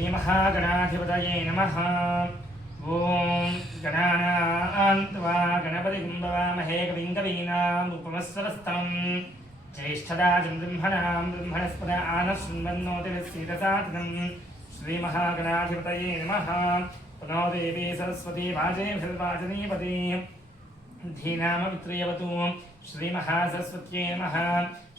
श्रीमहागणाधिपतये नमः। ॐ गणानां त्वा गणपतिं भवामहे कविं कवीनाम् उपमस्वरस्तमम् ज्येष्ठराजं ब्रह्मणस्पद आनशृण्वन्नोतिरस्सीदसादनम् श्रीमहागणाधिपतये नमः। पुनो देवी सरस्वती वाजेभिर्वाचनीपति धीनामवित्रयवतु श्रीमहासरस्वत्यै नमः।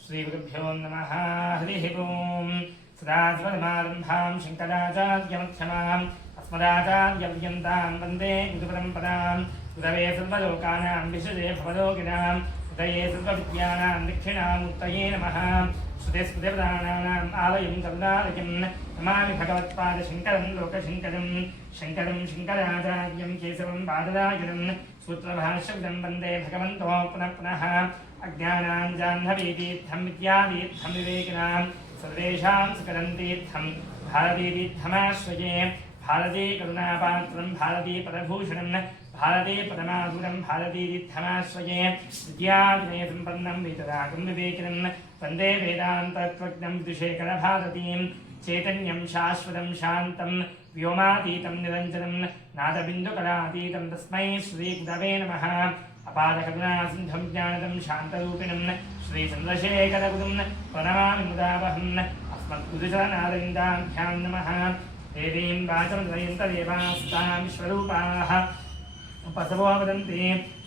श्रीगुरुभ्यो नमः। हरिः ओम्। सदाशिवसमारम्भां शङ्कराचार्यमध्यमाम् अस्मदाचार्यपर्यन्तां वन्दे गुरुपरम्परां। गुरवे सर्वलोकानां विशजे भवरोगिणां हृदये सर्वविद्यानां दक्षिणामूर्तये नमः। श्रुतिस्मृतिप्रधानानाम् आलयं करुणालयं नमामि भगवत्पादशङ्करं लोकशङ्करं। शङ्करं शङ्कराचार्यं केशवं बादरायणं सूत्रभाष्यकृतं वन्दे भगवन्तो पुनः पुनः। अज्ञानां जाह्नवीतीर्थं विद्यातीर्थं विवेकिनां सर्वेषां सुकरन्तीर्थं भारतीतीर्थमाश्रये। भारती करुणापात्रं भारती पदभूषणं भारती पदमाधुरं भारतीतीर्थमाश्रये। विद्याविनयसम्पन्नं वीतरागं विवेकिनं वन्दे वेदान्ततत्त्वज्ञं विदुषेखरभारतीं। चैतन्यं शाश्वतं शान्तं व्योमातीतं निरञ्जनं नादबिन्दुकलातीतं तस्मै श्रीगुरवे नमः। अपारकरुणासिन्धुं ज्ञानदं शान्तरूपिणं श्रीचन्द्रशेखरगुरुं प्रणमामि मुदावहम्। अस्मद्गुरुचरणारविन्दाभ्यां नमः। देवीं वाचमत्रयन्तदेवास्तां विश्वरूपाः उपसवो वदन्ति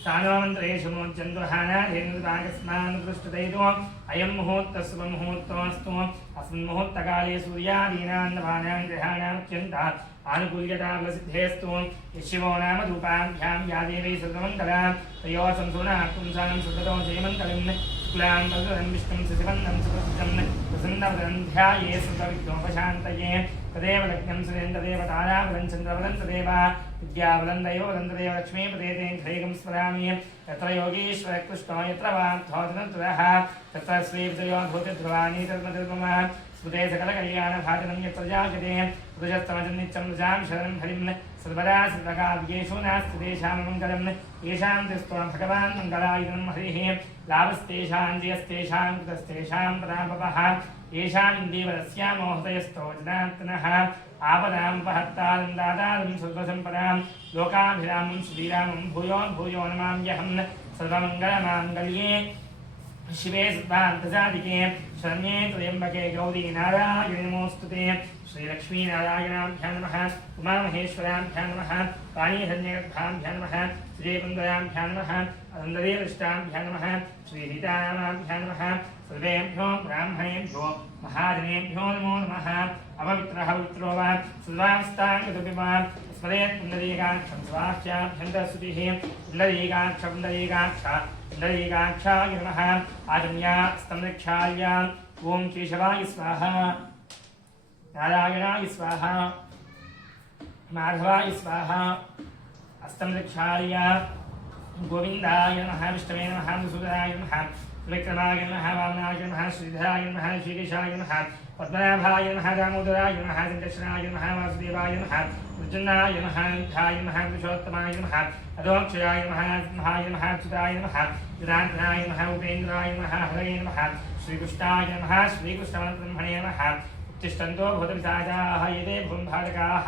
सानो मन्त्रेषु मोर्जन्तुहानाधेनुरागस्मान् पृष्ठतैतो अयं मुहूर्तः शुभमुहूर्तोऽस्तु। अस्मिन् मुहूर्तकाले सूर्यादीनां नवानां ग्रहाणामत्यन्ता आनुकूल्यता फलसिद्धेस्तु। यशिवो नाम रूपाभ्यां या देवी सर्वमङ्गला तयोः संसूना पुंसां सुकृतो जयमङ्गलं शुक्लां वरदं विष्णुं शशिवर्णं सुप्रसिद्धं प्रसन्नवदनं ध्याये सर्वविघ्नोपशान्तये। तदेव लग्नं सुरेन्द्रदेव ताराबलं चन्द्रबलं तदेव विद्याबलं दैवबलं तदेव लक्ष्मीपदे तेन ह्रैकं स्मरामि। यत्र योगीश्वरः कृष्णो यत्र वार्थोऽधनतुरः तत्र श्रीविजयो भूतिध्रुवाणी तन्मतिर्ममः। स्मृते सकलकल्याणभाजनं यत्र जायते रुजस्तमजन्नित्यं रुजां शरणं हरिं सर्वदा सर्वकार्येषु नास्ति तेषां मङ्गलं। येषां तिस्तो भगवान् मङ्गलायुधं हरिः लाभस्तेषां जयस्तेषां कृतस्तेषां पराभवः। येषामिन्दीवरस्यामो हृदयस्थो जनार्दनः आपदामुपहर्तारं दातारं सर्वसम्पदां लोकाभिरामं श्रीरामं भूयो भूयो नमाम्यहं। सर्वमङ्गलमाङ्गल्ये शिवे सर्वार्थसाधिके शरण्ये त्र्यम्बके गौरी नारायणे नमोऽस्तुते। श्रीलक्ष्मीनारायणाभ्यां नमः। उमामहेश्वराभ्यां नमः। पाणिधन्यगर्भाभ्यां नमः। श्रीकुन्दराभ्यां नमः। अनन्ददेवष्टाभ्यां नमः। श्रीसीतारामाभ्यां नमः। सर्वेभ्यो ब्राह्मणेभ्यो महाजनेभ्यो नमो नमः। अपवित्रः पवित्रो वा सर्वावस्थाङ्गतोऽपि वा स्मरेत् पुण्डरीकाक्षं स्वाख्याभ्यन्तरस्तुतिः। पुण्डरीकाक्षाय नमः। आजन्या स्तम्भक्षाय ॐ केशवाय स्वाहा नारायणाय स्वाहा माधवाय स्वाहा। अस्तम्भक्षाय गोविन्दाय नमः। विष्णवे नमः। मधुसूदनाय नमः। विक्रमाय नमः। वामनाय नमः। श्रीधराय नमः। श्रीकेशाय नमः। पद्मनाभाय नमः। दामोदराय नमः। वेङ्कटेश्वराय नमः। वासुदेवाय नमः। अर्जुनाय नमः। युद्धाय नमः। पुरुषोत्तमाय नमः। अधोक्षराय नमः। सिंहाय नमः। अच्युताय नमः। जनार्दनाय नमः। उपेन्द्राय नमः। हरये नमः। श्रीकृष्णाय नमः। श्रीकृष्णब्रह्मणे नमः। उत्तिष्ठन्तो भूतपिशाचाः येते भूम्भारकाः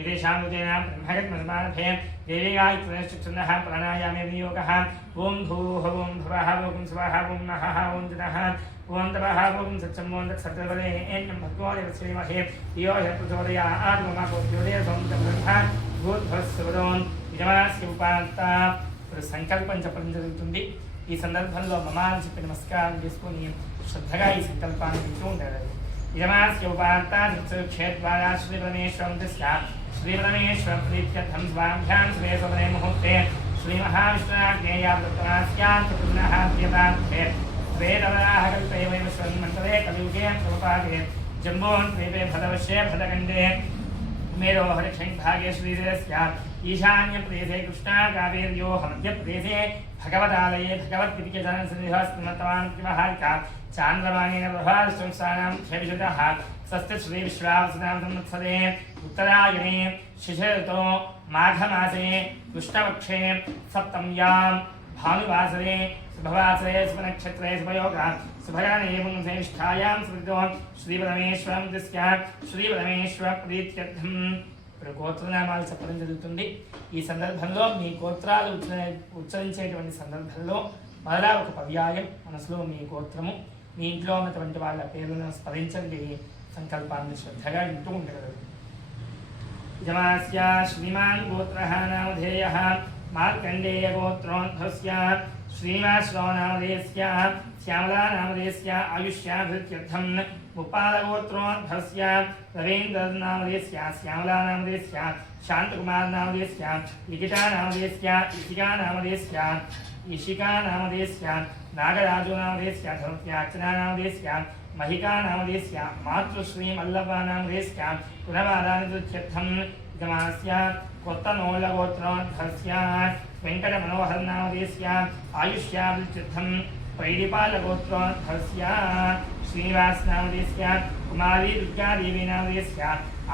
एतेषामुदेन ब्रह्मगत्मसमारभे देवी गायत्रीश्चक्षुन्दः प्राणायामे विनियोगः। ॐ भूः ॐ भुवः ॐ स्वः ॐ नः ॐ जनः ॐ तपः ॐ सत्यं ॐ तत्सर्वबलेन भगवो देवश्रीमहे धियो ह्यः प्रचोदयात् मम कोऽप्योदय सोमतं ब्रह्म भूद्भस्वरोन् యజమానస్య ఉపాంత సంకల్పం చెప్పడం జరుగుతుంది. ఈ సందర్భంలో మమాని చెప్పి నమస్కారం చేసుకొని శ్రద్ధగా ఈ సంకల్పాన్ని వింటూ ఉండాలి. యజమానస్య ఉపాంత క్షేత్వారా శ్రీపరమేశ్వరం శ్రీపరమేశ్వరం ప్రీత్యర్థం స్వాభ్యాం శ్రేయసోదనే ముహూర్తే శ్రీమహావిష్ణునాజ్ఞేయావృత్తమాస్యాత్పునః ప్రియతార్థే వేదవరాహ కల్పే వైవస్వన్ మంత్రే కలియుగే ప్రపాదే జంబోన్ ద్వీపే భదవశ్యే భదకండే मेरो हरिक्षभागे श्रीधरस्य ईशान्य प्रदेशे कृष्णा कावेर्योः मध्य प्रदेशे भगवदालये भगवद्गीतासंस्थानां चांद्रमानेन प्रभासंस्थानां क्षेविषतः सस्य श्री विश्वावसुनाम संवत्सरे उत्तरायणे शिशिरतो माघमासे कृष्णपक्षे सप्तम्यां भानुवासरे शुभवासरे शुभनक्षत्रे शुभयोगा शुभगाने एवं श्रेष्ठायां स्मृतो श्रीपरमेश्वरं स्यात् श्रीपरमेश्वर प्रीत्यर्थं ఇప్పుడు గోత్రనామాలు చెప్పడం జరుగుతుంది. ఈ సందర్భంలో మీ గోత్రాలు ఉచ్చరించేటువంటి సందర్భంలో మరలా ఒక పర్యాయం మనసులో మీ గోత్రము మీ ఇంట్లో ఉన్నటువంటి వాళ్ళ పేర్లను స్మరించండి. సంకల్పాన్ని శ్రద్ధగా వింటూ ఉండగలరు. యజమాస్య శ్రీమాన్ గోత్రః నామధేయః మార్కండేయ గోత్రోద్భవస్య శ్రీనివాసరావు నామధేయస్య శ్యామలా నామధేయస్య ఆయుష్యాభివృద్ధ్యర్థం ముప్పాలగోత్రోద్భవస్య రవీంద్ర నామధేయస్య శ్యామలా నామధేయస్య శాంతకుమార్ నామధేయస్య లిఖితా నామధేయస్య ఇషికా నామధేయస్య ఇషికా నామధేయస్య నాగరాజు నామధేయస్య ధనుర్యార్చనా నామధేయస్య महिका नामधेयस्य मातृश्री मल्लभ नामधेयस्य गुणवादानित्यर्थं इदमास्य कोत्तनोलगोत्रोद्भवस्य वेङ्कटमनोहर नामधेयस्य आयुष्याभिवृद्ध्यर्थं पैडिपालगोत्रोद्भवस्य श्रीनिवास नामधेयस्य कुमारी दुर्गादेवी नामधेयस्य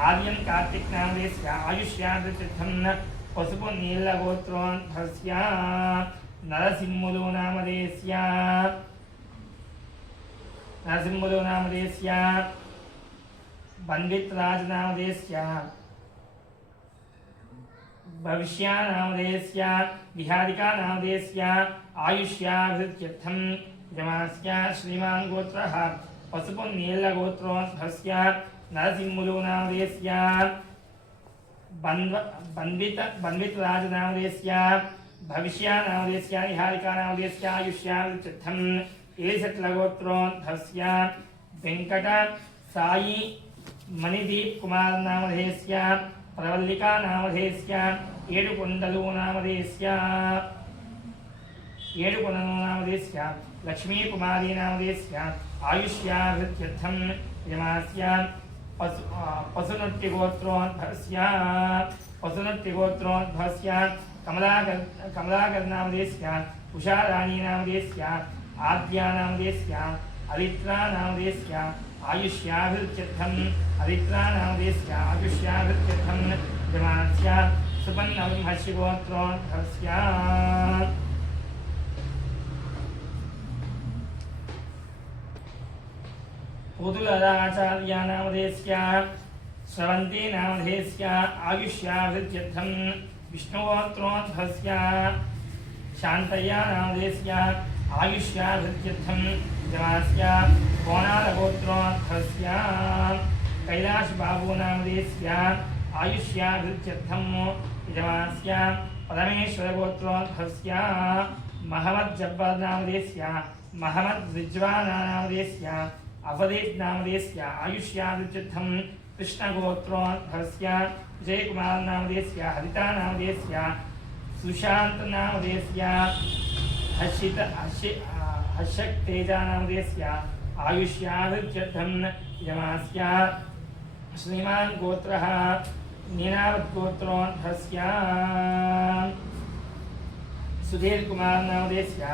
आर्यन कार्तिक नामधेयस्य आयुष्याभिवृद्ध्यर्थं पशुपुनीलगोत्रोद्भवस्य नरसिंहमुलु नामधेयस्य नरसिंहमुलु नामधेयस्य बन्दितराज नामधेयस्य भविष्या नामधेयस्य विहारिका नामधेयस्य आयुष्याभिवृद्ध्यर्थं यजमानस्य श्रीमान् गोत्रः पशुपुनीलगोत्रोद्भवस्य नरसिंहमुलु नामधेयस्य बन्दितराज नामधेयस्य भविष्या नामधेयस्य विहारिका नामधेयस्य आयुष्याभिवृद्ध्यर्थं एषट्लगोत्रोद्भवस्य वेंकट साई मणिदीप कुमार नामधेयस्य प्रवल्लिका नामधेयस्य येडुकुंडलु नामधेयस्य लक्ष्मी कुमारी नामधेयस्य आयुष्याभिवृद्ध्यर्थं यजमानस्य पशुनट्टिगोत्रोद्भवस्य कमलाकर नामधेयस्य उषा रानी नामधेयस्य आद्या नामधेयस्य अरित्रा नामधेयस्य आयुष्याभिवृद्ध्यर्थं अरित्रा नामधेयस्य आयुष्याभिवृद्ध्यर्थं यजमानस्य सुपन्नमहर्षिगोत्रोद्भवस्य पुतुलराचार्या नामधेयस्य स्रवन्ती नामधेयस्य आयुष्याभिवृद्ध्यर्थं विष्णुगोत्रोद्भवस्य शान्तया नामधेयस्य आयुष्याभिवृद्ध्यर्थं यजमानस्य कोणालगोत्रोद्भवस्य कैलाशबाबू नामधेयस्य आयुष्याभिवृद्ध्यर्थं यजमानस्य परमेश्वरगोत्रोद्भवस्य महमद्जब्बर नामधेयस्य महमद रिज्वाना नामधेयस्य अवधेत नामधेयस्य आयुष्याभिवृद्ध्यर्थं कृष्णगोत्रोद्भवस्य विजयकुमार नामधेयस्य हरिता नामधेयस्य सुशांत नामधेयस्य हर्षक तेजा नामधेयस्य आयुष्याभिवृद्ध्यर्थं यजमानस्य श्रीमान् गोत्रः नीनावत् गोत्रोद्भवस्य सुधीर कुमार नामधेयस्य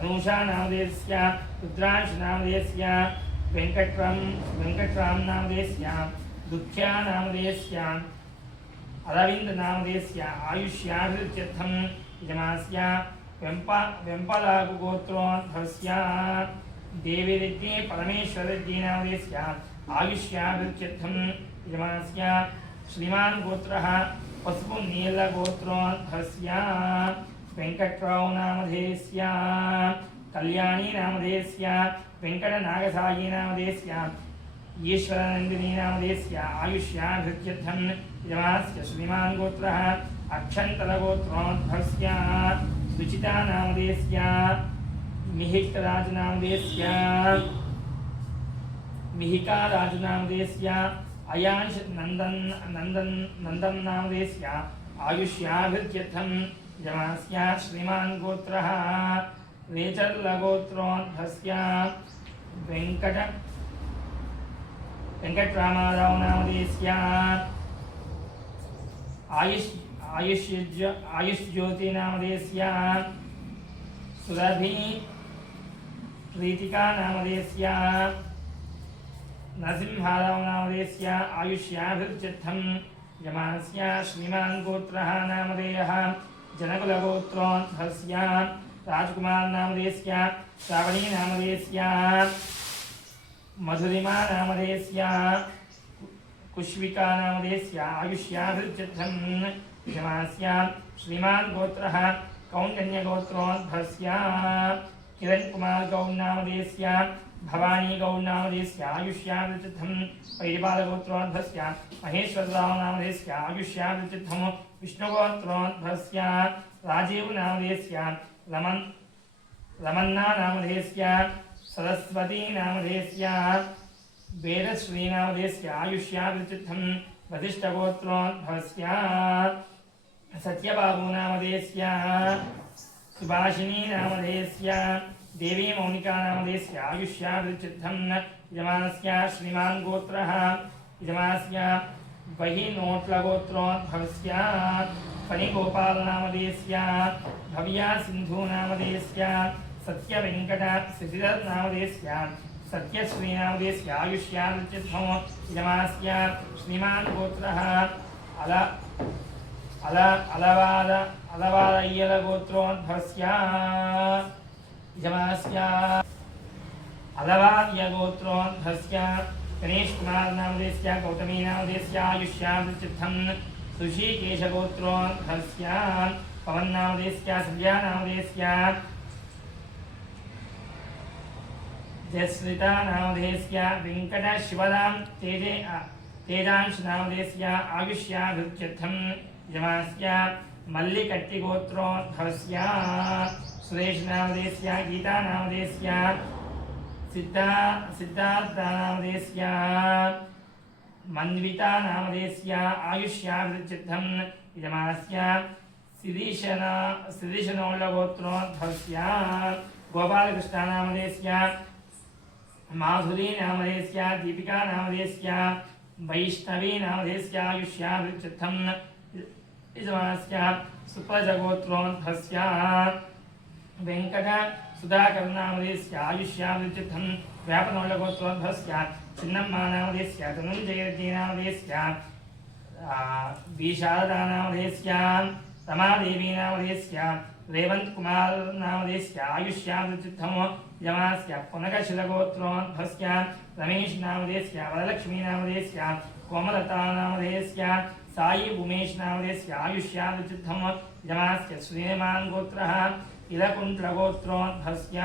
अनुषा नामधेयस्य रुद्रांश नामधेयस्य वेंकटराम नामधेयस्य दुख्या नामधेयस्य अरविंद नामधेयस्य आयुष्याभिवृद्ध्यर्थं यजमानस्य वेंपलागु गोत्रोद्भवस्य देवीरेड्डी परमेश्वररेड्डी नामधेयस्य आयुष्याभिवृद्ध्यर्थं यजमानस्य श्रीमान् गोत्रः पशुपुनीलगोत्रोद्भवस्य वेंकटराव नामधेयस्य कल्याणी नामधेयस्य वेंकटनागसायी नामधेयस्य ईश्वरनंदिनी नामधेयस्य आयुष्याभिवृद्ध्यर्थं यजमानस्य श्रीमान् गोत्रः अक्षन्तलगोत्रोद्भवस्य सुचिता नामधेयस्य मिहिकराज नामधेयस्य मिहिका राज नामधेयस्य अयांश नंदन नामधेयस्य आयुष्याभिवृद्ध्यर्थं यजमानस्य श्रीमान् गोत्रः रेचर्लगोत्रोद्भवस्य वेंकटरामाराव नामधेयस्य आयुष ज्योति नामधेयस्य सुरभि प्रीतिका नामधेयस्य नरसिंहाराव नामधेयस्य आयुष्याभिवृद्ध्यर्थं यजमानस्य श्रीमान् गोत्रः नामधेयः जनकुलगोत्रोद्भवस्य राजकुमार नामधेयस्य श्रावणी नामधेयस्य मधुरिमा नामधेयस्य कुश्विका नामधेयस्य आयुष्याभिवृद्ध्यर्थं यजमानस्य श्रीमान् गोत्रः कौण्डिन्यगोत्रोद्भवस्य किरण कुमार गौड़ नामधेयस्य भवानी गौड़ नामधेयस्य आयुष्याभिवृद्ध्यर्थं पैडिपालगोत्रोद्भवस्य महेश्वरराव नामधेयस्य आयुष्याभिवृद्ध्यर्थं विष्णुगोत्रोद्भवस्य राजीव नामधेयस्य रमन्ना नामधेयस्य सरस्वती नामधेयस्य वेदश्री नामधेयस्य आयुष्याभिवृद्ध्यर्थं वसिष्ठगोत्रोद्भवस्य सत्यबाबू नामधेयस्य सुभाषिनी नामधेयस्य देवी मौनिका नामधेयस्य आयुष्याभिवृद्ध्यर्थं यजमानस्य श्रीमान् गोत्रः यजमानस्य बहिनोट्लगोत्रोद्भवस्य फणिगोपाल नामधेयस्य भव्या सिंधु नामधेयस्य सत्यवेंकट श्रीधर नामधेयस्य सत्यश्री नामधेयस्य आयुष्याभिवृद्ध्यर्थं यजमानस्य श्रीमान् गोत्रः अलवाद गोत्रोद्भवस्य यजमानस्य अलवाद्य गोत्रोद्भवस्य गणेश कुमार नामधेयस्य गौतमी नामधेयस्य आयुष्याभिवृद्ध्यर्थं ऋषिकेश गोत्रोद्भवस्य पवन नामधेयस्य संज्ञा नामधेयस्य जयश्रिता नामधेयस्य वेंकट शिवराम तेजांश नामधेयस्य आयुष्याभिवृद्ध्यर्थं यजमानस्य मल्लिकट्टि गोत्रोद्भवस्य सुरेश नामधेयस्य गीता नामधेयस्य सिद्धार्थ नामधेयस्य मन्विता नामधेयस्य आयुष्याभिवृद्ध्यर्थं यजमानस्य श्रीशनोल्लगोत्रोद्भवस्य गोपालकृष्ण नामधेयस्य माधुरी नामधेयस्य दीपिका नामधेयस्य वैष्णवी नामधेयस्य आयुष्याभिवृद्ध्यर्थं यजमानस्य सुप्रजगोत्रोद्भवस्य वेंकट सुधाकर नामधेयस्य आयुष्याभिवृद्ध्यर्थं व्यापनोल्लगोत्रोद्भवस्य चिन्नम्मा नामधेयस्य धनञ्जयरेड्डी नामधेयस्य विशारदा नामधेयस्य रमादेवी नामधेयस्य रेवंत कुमार नामधेयस्य आयुष्याभिवृद्ध्यर्थं यजमानस्य पुनकशिलगोत्रोद्भवस्य रमेश नामधेयस्य वरलक्ष्मी नामधेयस्य कोमलता नामधेयस्य साई उमेश नामधेयस्य आयुष्याभिवृद्ध्यर्थं यजमानस्य श्रीमान् गोत्रः इलकुण्ट्लगोत्रोद्भवस्य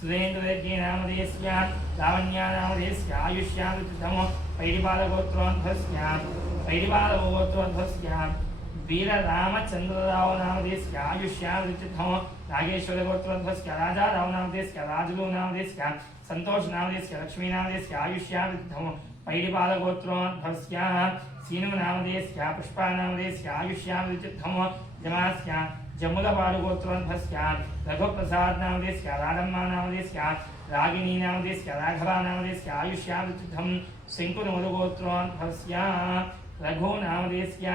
सुरेन्द्ररेड्डी नामधेयस्य लावण्या नामधेयस्य आयुष्याभिवृद्ध्यर्थं पैडिपालगोत्रोद्भवस्य वीररामचंद्रराव नामधेयस्य आयुष्याभिवृद्ध्यर्थं नागेश्वरगोत्रोद्भवस्य राजाराव नामधेयस्य राजुलु नामधेयस्य संतोष नामधेयस्य लक्ष्मी नामधेयस्य आयुष्याभिवृद्ध्यर्थं पैडिपालगोत्रोद्भवस्य सीनु नामधेयस्य पुष्पा नामधेयस्य आयुष्याभिवृद्ध्यर्थं यजमानस्य जमुलपालुगोत्रोद्भवस्य रघुप्रसाद नामधेयस्य राधम्मा नामधेयस्य रागिनी नामधेयस्य राघवा नामधेयस्य आयुष्याभिवृद्ध्यर्थं शङ्कुनमुलगोत्रोद्भवस्य रघु नामधेयस्य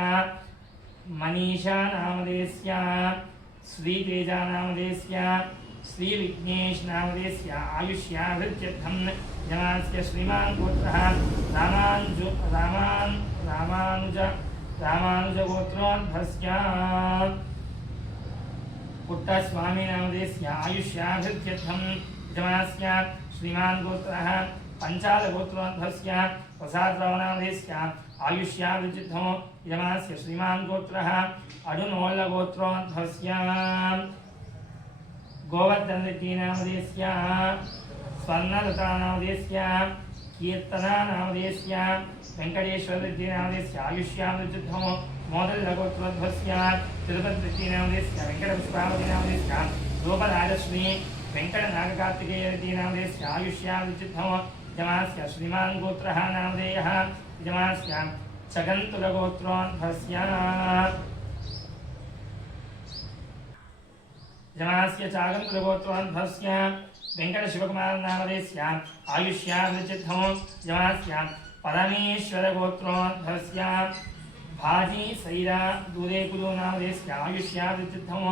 मनीषा नामधेयस्य श्रीतेजा नामधेयस्य श्रीविघ्नेश नामधेयस्य आयुष्याभिवृद्ध्यर्थं यजमानस्य श्रीमान् गोत्रः रामानुजगोत्रोद्भवस्य पुट्टस्वामी नामधेयस्य आयुष्याभिवृद्ध्यर्थं यजमानस्य श्रीमान् गोत्रः पंचालगोत्रोद्भवस्य प्रसादराव नामधेयस्य आयुष्याभिवृद्ध्यर्थं यजमानस्य श्रीमान् गोत्रः अडुनोल्लगोत्रोद्भवस्य गोवर्धनरेड्डी नामधेयस्य स्वर्णलता नामधेयस्य कीर्तना नामधेयस्य वेंकटेश्वररेड्डी नामधेयस्य आयुष्याभिवृद्ध्यर्थं मोदल्लगोत्रोद्भवस्य तिरुपतिरेड्डी नामधेयस्य वेंकटपुष्पावती नामधेयस्य रूपराजश्री वेंकटनागकार्तिकेयरेड्डी नामधेयस्य आयुष्याभिवृद्ध्यर्थं यजमानस्य श्रीमान् गोत्रः नामधेयः यजमानस्य चगन्तुलगोत्रोद्भवस्य यजमानस्य चागन्तुलगोत्रोद्भवस्य वेंकटशिवकुमार नामधेयस्य आयुष्याभिवृद्ध्यर्थं यजमानस्य परमेश्वरगोत्रोद्भवस्य भाजी सैरा दूरेकुलु नामधेयस्य आयुष्याभिवृद्ध्यर्थं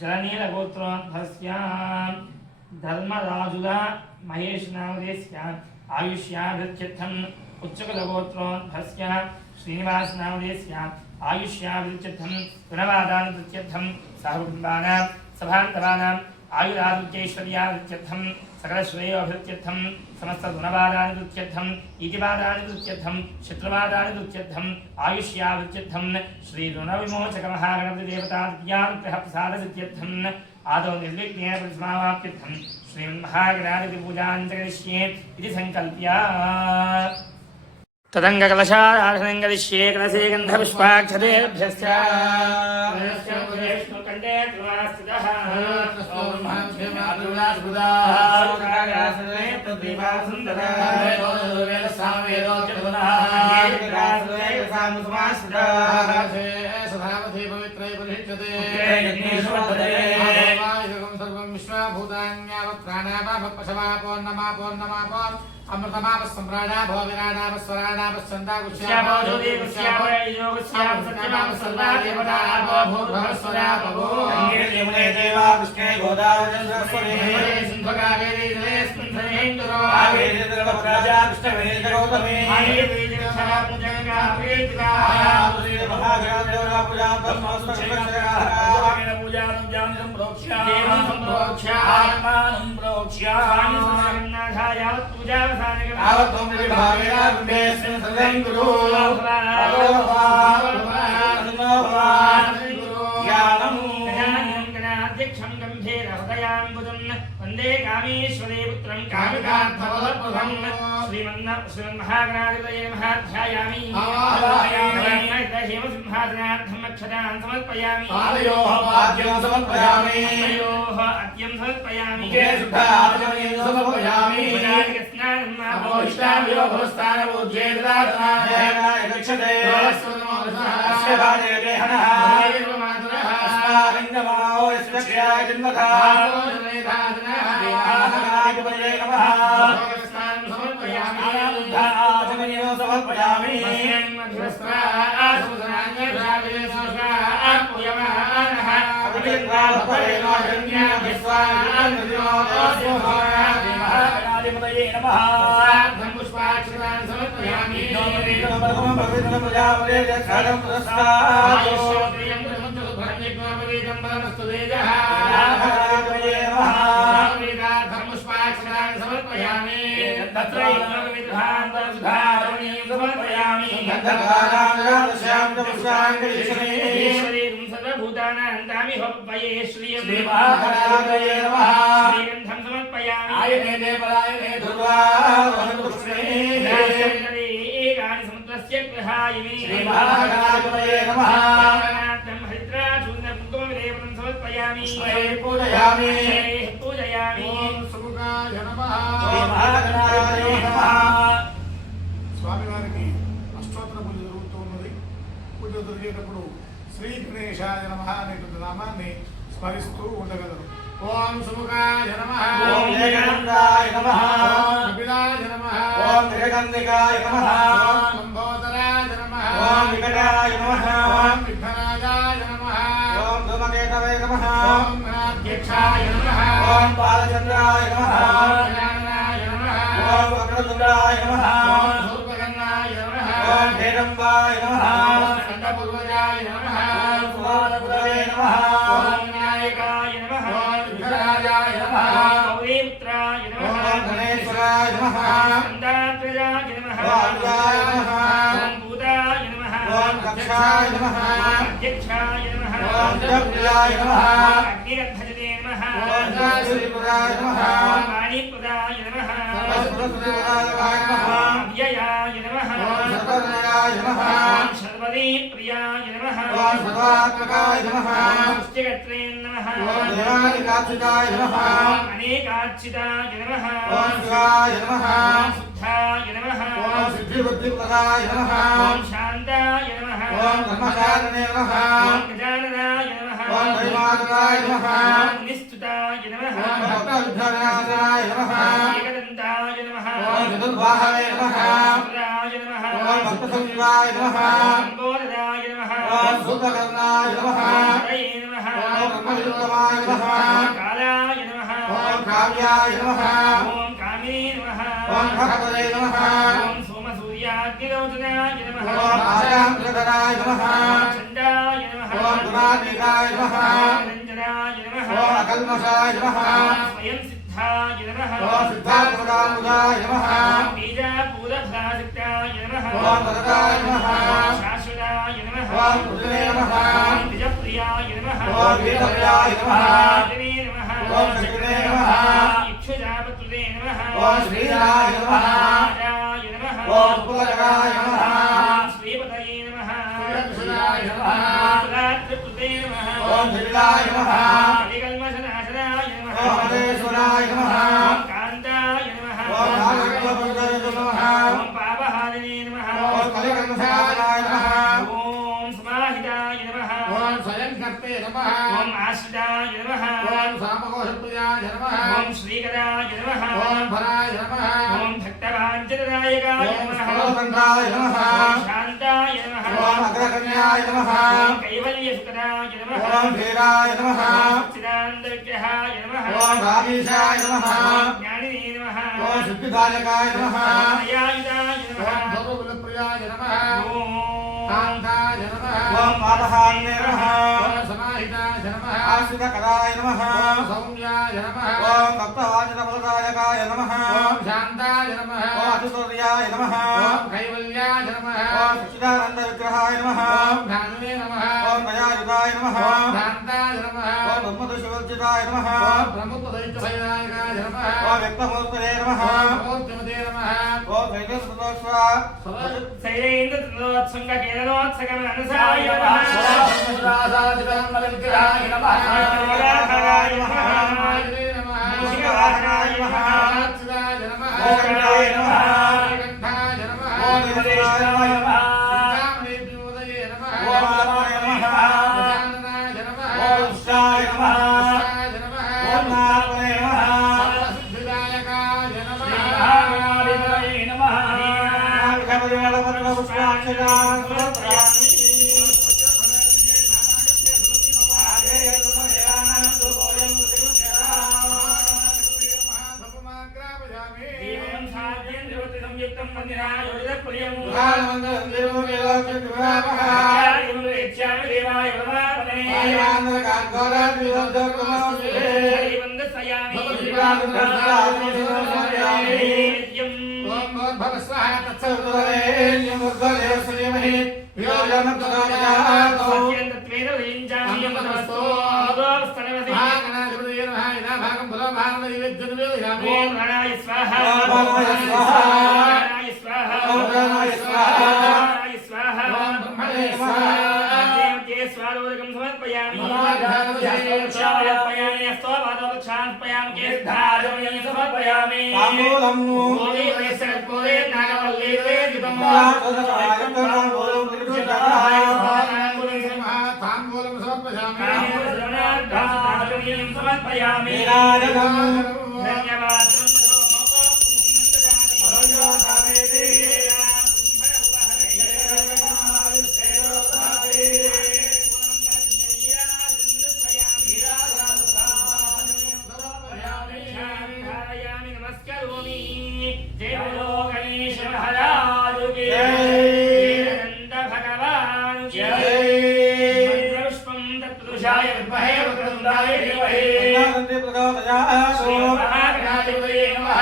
जलनीलगोत्रोद्भवस्य धर्मराजुला महेश नामधेयस्य आयुष्याभिवृद्ध्यर्थं उच्चकुलगोत्रोद्भस्य श्रीनिवासनामधेयस्य आयुष्याभिरुच्यर्थं गुणवादानुवृत्त्यर्थं सहकुटुम्बानां सभान्तवानां आयुरारोग्यैश्वर्याभिरुच्यर्थं सकलश्रेयोभिरुच्यर्थं समस्तगुणवादानुवृत्त्यर्थं इतिवादानुवृत्त्यर्थं शत्रुवादानुवृत्त्यर्थं आयुष्याभिरुच्यर्थं श्रीऋणविमोचकमहागणपतिदेवतादिव्यानुग्रहप्रसादसिद्ध्यर्थं आदौ निर्विघ्नेन प्रतिमावाप्त्यर्थं श्रीमन्महागणाधिपूजां च करिष्ये इति सङ्कल्प्य तदङ्गकलशाराधनं करिष्ये कलशे गन्धपुष्पाक्षतेभ्यश्च विष्णुकण्ठे त्रिवास्थितः अमृतमापस्सम्राणा भवविराणापस्वराणापस्सन्दा गुष्यापो यमुने देवा कृष्णे गोदावरी सिंधुकावेरी जलेस्मिन्धरेन्दुरो कावेरी देवराजा कृष्णवेणी जगौतमी वंदे कामेश्वरे पुत्रं कामिकार्थवदप्रभं श्रीमन्महागणाधिपतये महाध्यायामि हेमसिंहासनार्थं अक्षतान् समर्पयामि पादयोः पाद्यं समर्पयामि तयोः अर्घ्यं समर्पयामि शुद्धाचमनीं समर्पयामि स्नानं अभोष्टाभियोगस्थानपूज्ये ददातनाय गच्छते अस्य भाजे देहनः अस्माकन्दमाओ यस्याय जन्मथा महागणाधिपतये नमः आचमनीं समर्पयामि महागणाधिपतये नमः पुष्पाक्षरान् समर्पयामि सर्वभूतानां भवये श्रियं महागणाधिपतये नमः श्रीगन्धं समर्पयामि आयने देवरायने दुर्वा वहन्तुष्णे एकानि समुद्रस्य गृहायिनि श्रीमहागणाधिपतये नमः हरिद्राचूर्णकुङ्कुमविलेपनं समर्पयामि पूजयामि पूजयामि सुमुखाय नमः श्रीमहागणाधिपतये नमः స్వామివారికి అష్టోత్తర పూజ జరుగుతూ ఉన్నది. పూజ జరిగేటప్పుడు శ్రీ గణేశాయ నమః అనేటువంటి నామాన్ని స్మరిస్తూ ఉండగలరు. ఓం సుముఖాయ నమః ఓం జగన్నాథాయ నమః ఓం కపిలాయ నమః ఓం జగన్నికాయ నమః ఓం లంబోదరాయ నమః ఓం వికటాయ నమః ఓం విఘ్నరాజాయ నమః ఓం ధూమకేతవే నమః ఓం గణాధ్యక్షాయ నమః ఓం బాలచంద్రాయ నమః ఓం గజాననాయ నమః ఓం వక్రతుండాయ నమః ఓం శూర్పకర్ణాయ నమః ఓం హేరంబాయ నమః ఓం స్కందపూర్వజాయ నమః ఓం సుమానపురవే నమః ఓం వినాయకాయ నమః ఓం విఘ్నరాజాయ నమః గౌరీపుత్రాయ నమః ఓం గణేశ్వరాయ నమః స్కందాత్మజాయ నమః ఓం అర్యాయ నమః ఓం భూతాయ నమః ఓం కక్షాయ నమః అధ్యక్షాయ నమః ఓం జగప్రియాయ నమః అగ్నిరధ్వజతే నమః ఓం శ్రీపురాయ నమః ఓం వాణీప్రదాయ నమః ఓం నమః అవ్యయాయ నమః ఓం సర్వజ్ఞాయ నమః ఓం సర్వదీప్రియాయ నమః ఓం సర్వాత్మకాయ నమః ఓం పుష్టికర్త్రే నమః ఓం దేవానికాక్షితాయ నమః ఓం అనేకార్చితాయ నమః ఓం శివాయ నమః ఓం శుద్ధాయ నమః ఓం సిద్ధిబుద్ధిప్రదాయ నమః ఓం శాంతాయ నమః ఓం బ్రహ్మచారిణే నమః ఓం గజాననాయ నమః ఓం ధైమాతరాయ నమః ఓం నిస్తుతాయ నమః ఓం భక్తవిఘ్ననాశనాయ నమః ఏకదంతాయ నమః ఓం చతుర్బాహవే నమః శుక్రాయ నమః ఓం భక్తసంజీవాయ నమః ఓం గోరదాయ నమః ఓం సూతకర్ణాయ నమః హరయే నమః ఓం బ్రహ్మవిరుద్ధమాయ నమః ఓం కాలాయ నమః ఓం కావ్యాయ నమః ఓం కామినే నమః ఓం భగవతే నమః ఓం సోమసూర్యాయ अग्निगौतनाय नमः ओम आजांत्रधराय नमः चण्डाय नमः ओम गुणातीताय नमः रञ्जनाय नमः ओम अकल्मषाय नमः स्वयं सिद्धाय नमः ओम सिद्धार्थमुदाय नमः बीजापूरफलासिद्धाय नमः ओम वरदाय नमः शाश्वताय नमः ओम रुद्रे नमः निजप्रियाय नमः ओम वीरप्रियाय नमः देवे नमः ओम शक्तिने नमः इक्षुजापतुले नमः ओम श्रीराय नमः राजाय नमः ओम पुलगाय नमः श्रीपतये नमः श्रीराय नमः रात्रपुते नमः ओम श्रीराय नमः कलिकल्मषनाशनाय नमः ओम हरेश्वराय नमः ओम कान्ताय नमः ओम नागकल्पतुले नमः ओम पापहारिणे नमः ओम कलिकल्मषाय नमः ओम समाहिताय नमः ओम स्वयंकर्ते नमः ओम आश्रिताय नमः ओम सामकोशप्रियाय नमः ओम श्रीकराय नमः ओम भराय नमः ओम भक्तवाञ्छितनायकाय ओम नमः स्तोत्रङ्गाय नमः ओम शान्ताय नमः ओम अग्रगण्याय नमः ओम कैवल्यसुखदाय नमः ओम धीराय नमः चिदानन्दविग्रहाय नमः ओम रागीशाय नमः ओम ज्ञानिने नमः ओम सिद्धिदायकाय नमः अयायुधाय ओम नमः सर्वबलप्रियाय नमः ओम कान्ताय नमः ओम पापहारिणे नमः ओम समाहिताय नमः आश्रितकराय नमः ओम सौम्याय नमः ओम भक्तवाञ्छितफलदायकाय नमः ओम शान्ताय नमः ओम अतिसूर्याय नमः ओम कैवल्याय नमः ओम सच्चिदानन्दविग्रहाय नमः ओम ज्ञानिने नमः ओम दयायुधाय नमः ओम शान्ताय नमः ओम ब्रह्मदशिवर्जिताय नमः ओम ब्रह्मोपदैत्यभयाय नमः ओम व्यक्तमूर्तये नमः ओम मूर्तिमते नमः ओम वैद्यसुतोत्सवा शैलेन्द्रतनोत्सङ्गकेरनोत्सकमनसाय नमः समुद्रासादितमलविग्रहाय नमः राघवाय नमः मूषिकवाहनाय नमः अच्युताय नमः गोविन्दाय नमः कंठाय नमः ओम विमलेशाय नमः सिद्धामणिप्योदये नमः ओम रामाय नमः गजाननाय नमः ओम शिवाय नमः शिवाय नमः ओम नारायणाय नमः सर्वसिद्धिदायकाय नमः महागणाधिपतये नमः देवं साध्येन्द्रवत्संयुक्तं मन्दिरायोजितप्रियं इच्छामि देवाय परमात्मने वन्दस्यामि नित्यं सत्यन्तत्वेन विञ्चामि नमस्तोस्तनवसि ओम गणाय स्वाहा ओम गणाय स्वाहा गणाय स्वाहा ओम गणाय स्वाहा गणाय स्वाहा ओम ब्रह्मणे स्वाहा मध्ये स्वारोदकं समर्पयामि समर्पयामि स्तोभादोक्षान्पयामि केशधारमणि समर्पयामि ताम्बूलं गोदे वैसर्गोदे नागवल्लीदे दिवं ताम्बूलं समर्पयामि समर्पयामि धन्यवाद नमस्करोमि जय बोलो गणेश महाराज की नंद भगवान की पुष्पं तत्पुरुषाय विद्महे वक्रतुण्डाय धीमहि श्री महागणाधिपतये नमः